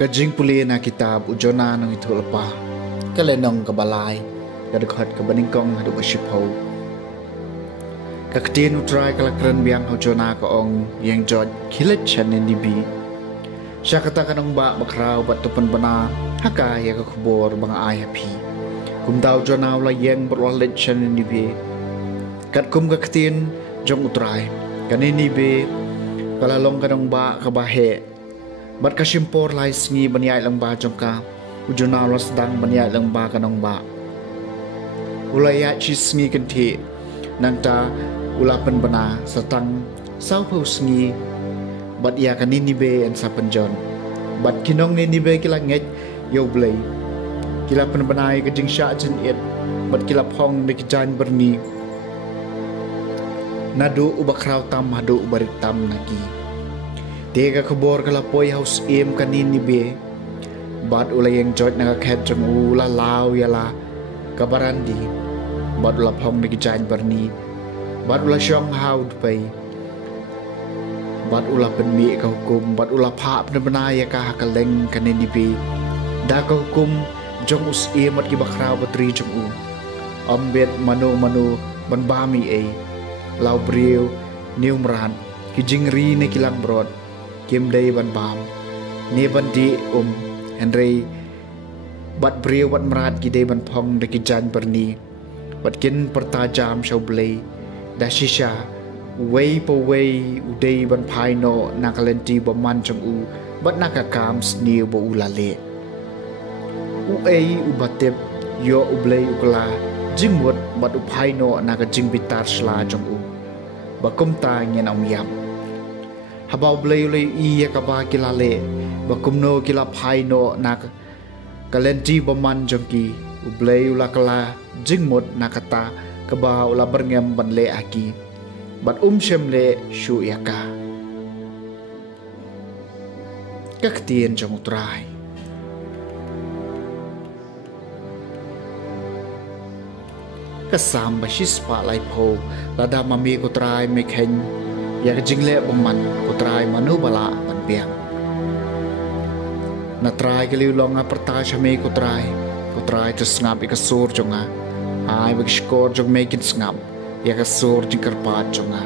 Kajing puli na kitab ujona nang itu lepa kalenong kabalai kadekhat kabaningkong hadu basipau kaktin utrai kalakran biang ujona kaong yang jod kilet chanen dibi syakata kanong ba bakrau batupan bana haka ya kakubor bang ayapi kumdau jona ula yang berwalet chanen dibi kat kum kaktin jong utrai kanini be kalalong kanong ba kabahe bat kasimpor lai sngi baniai lang ba jongka ujuna ros dang baniai lang ba kanong ba ulaya chi sngi kanthi nangta ulapan bana satang saupo sngi bat ya kanini be en sapanjon bat kinong ni be kila nget yo blai kila pen banai kajing sha chen et bat kila phong de kijan berni nadu ubakrau tam hadu ubarik tam nagi Tega kabor kalapoi haus em kanin ni be bat ulay yang jod nakakhet jong ula law yala kabarandi bat ula phong nagijain berni bat ula syong haud pay bat ula penmi ka hukum bat ula pha penbenaya ka hakaleng kanin ni be da ka hukum jong us em at kibakraw batri jong u ambet manu banbami ay law briw niumran kijingri ne kilang brod Kim day ban bam ne ban di Henry bat brio bat merat ki day ban pong de ki jan berni bat kin pertajam shau blay da shisha way po way uday ban pai no nakalenti baman jong u bat nakakam sni bo ulale u ay ubatep yo ublay ukla jingwot bat upai no nakajing bitar shla jong u bakum ta ngen amyam habau blay ulay iya kaba kilale bakumno kila pai no nak kalenti baman jongki ublay ula kala jingmot nakata kaba ula berngem banle aki bat syemle shu yaka kaktien jong utrai kasam basis pa lai po lada mami utrai mekhen ya jingle baman utrai manu bala panpiang na try kaliu longa perta chame utrai to snap ikasur jonga ai bag score jong make it snap ya kasur jingkarpa jonga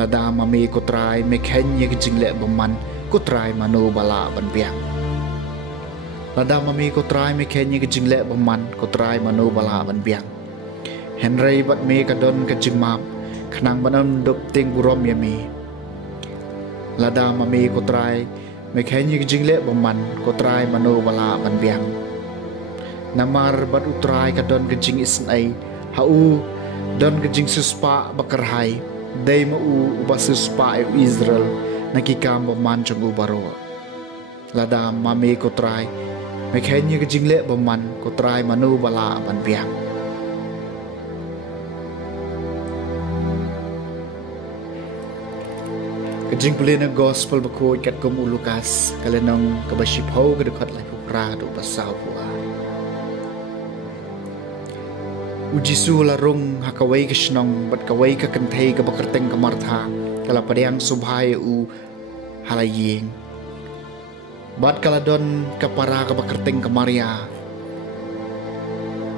lada mami utrai mekhen ya jingle baman utrai manu bala panpiang lada mami utrai mekhen ya jingle baman utrai manu bala panpiang Henry bat me kadon ka jingmap Kenang banam dop ting burom yami lada mami kotrai mekhenyi jingle baman kotrai mano bala banbiang namar bat utrai kadon kejing isnai hau don kejing suspa bakarhai dai mau ubasuspa Israel nakikam baman jong ubaro lada mami kotrai mekhenyi jingle baman kotrai mano bala banbiang Kajing pelina gospel bakut kat kum Lukas kalenong kabaship ho kadekhat lai pupra do pasau pua ujisu larung hakawai kisnong bat kawai ka kantei ka bakarteng kamartha kala padang subhai u halaying bat kaladon kapara ka bakarteng kamaria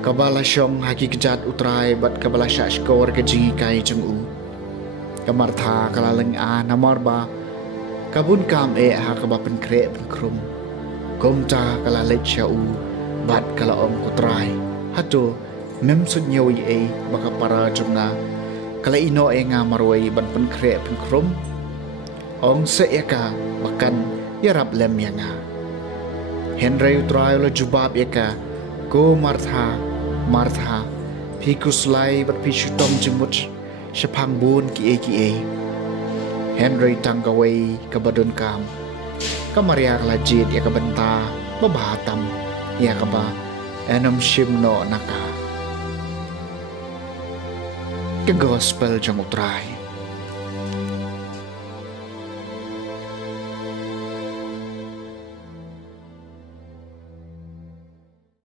kabala syong haki kejat utrai bat kabala syashkor kajing kai jeng u kamartha kalalang namar ba kabun kam ha kabapen kre krum komta kalalech shau bat kala om kutrai hato mem sunyawi baka para jumna kala ino e nga marway ban pen kre pen krum ong se eka bakan yarap lem ya nga Henry utrayo la jubab eka ko Martha Martha pikuslay bat pishutom jemut syapang bun ki e Henry tanggaway kabadon kam kamariak lajit ya kabenta babahatam ya kaba enam shimno naka ke gospel jang utray